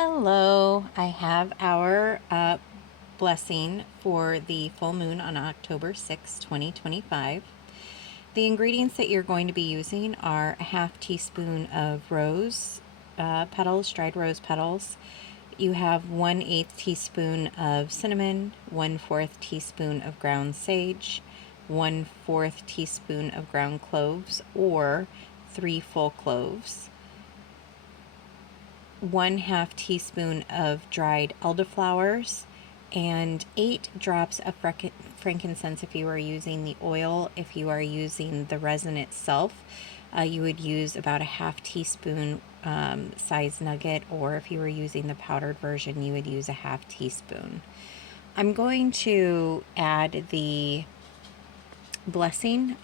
Hello, I have our blessing for the full moon on October 6, 2025. The ingredients that you're going to be using are a half teaspoon of rose petals, dried rose petals. You have 1/8 teaspoon of cinnamon, 1/4 teaspoon of ground sage, 1/4 teaspoon of ground cloves, or 3 full cloves. 1/2 teaspoon of dried elderflowers, and 8 drops of frankincense if you are using the oil. If you are using the resin itself, you would use about a half teaspoon size nugget, or if you were using the powdered version, you would use a half teaspoon. I'm going to add the blessing.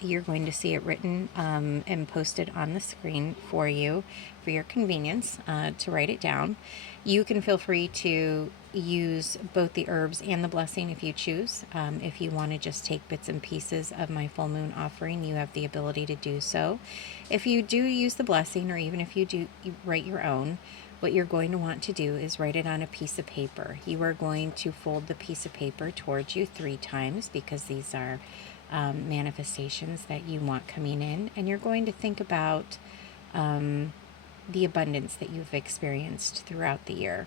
You're going to see it written and posted on the screen for you for your convenience to write it down. You can feel free to use both the herbs and the blessing if you choose. If you want to just take bits and pieces of my full moon offering, you have the ability to do so. If you do use the blessing, or even if you write your own, what you're going to want to do is write it on a piece of paper. You are going to fold the piece of paper towards you 3 times, because these are manifestations that you want coming in, and you're going to think about the abundance that you've experienced throughout the year.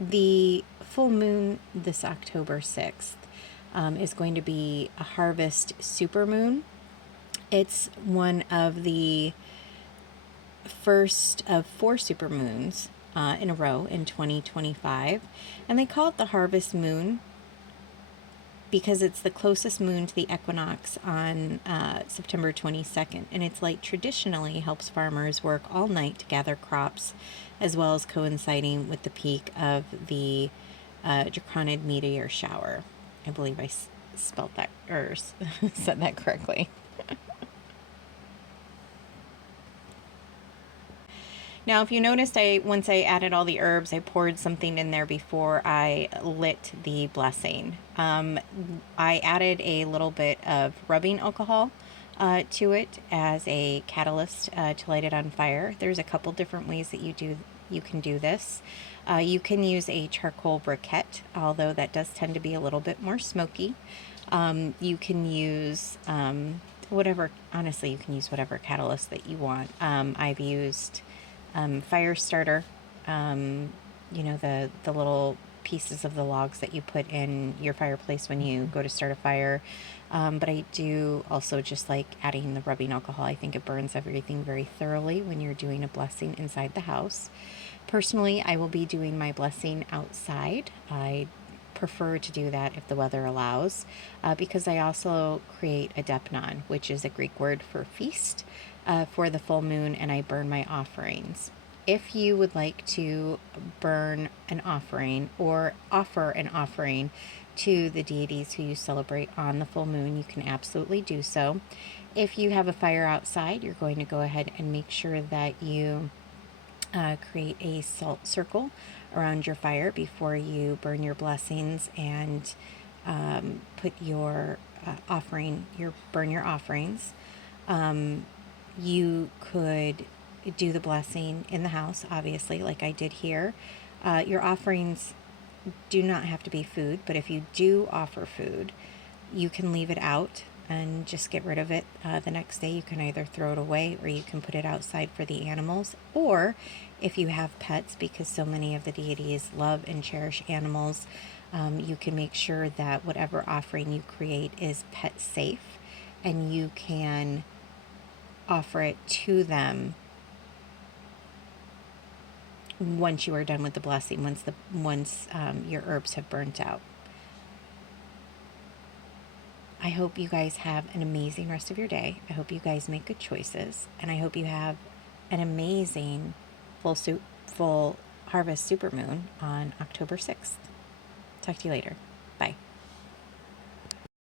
The full moon this October 6th is going to be a harvest supermoon. It's one of the first of 4 supermoons in a row in 2025, and they call it the harvest moon because it's the closest moon to the equinox on September 22nd, and its light traditionally helps farmers work all night to gather crops, as well as coinciding with the peak of the Draconid meteor shower. I believe I spelled that, or said that correctly. Now, if you noticed, once I added all the herbs, I poured something in there before I lit the blessing. I added a little bit of rubbing alcohol to it as a catalyst to light it on fire. There's a couple different ways that you can do this. You can use a charcoal briquette, although that does tend to be a little bit more smoky. You can use honestly, you can use whatever catalyst that you want. I've used fire starter, the little pieces of the logs that you put in your fireplace when you go to start a fire. But I do also just like adding the rubbing alcohol. I think it burns everything very thoroughly when you're doing a blessing inside the house. Personally, I will be doing my blessing outside. I prefer to do that if the weather allows, because I also create a depnon, which is a Greek word for feast, for the full moon, and I burn my offerings. If you would like to burn an offering or offer an offering to the deities who you celebrate on the full moon, you can absolutely do so. If you have a fire outside, you're going to go ahead and make sure that you create a salt circle around your fire before you burn your blessings and put your burn your offerings. You could do the blessing in the house, obviously, like I did here. Your offerings do not have to be food, but if you do offer food, you can leave it out and just get rid of it the next day. You can either throw it away, or you can put it outside for the animals. Or if you have pets, because so many of the deities love and cherish animals, you can make sure that whatever offering you create is pet safe, and you can offer it to them once you are done with the blessing, once your herbs have burnt out. I hope you guys have an amazing rest of your day. I hope you guys make good choices, and I hope you have an amazing full harvest supermoon on October 6th. Talk to you later.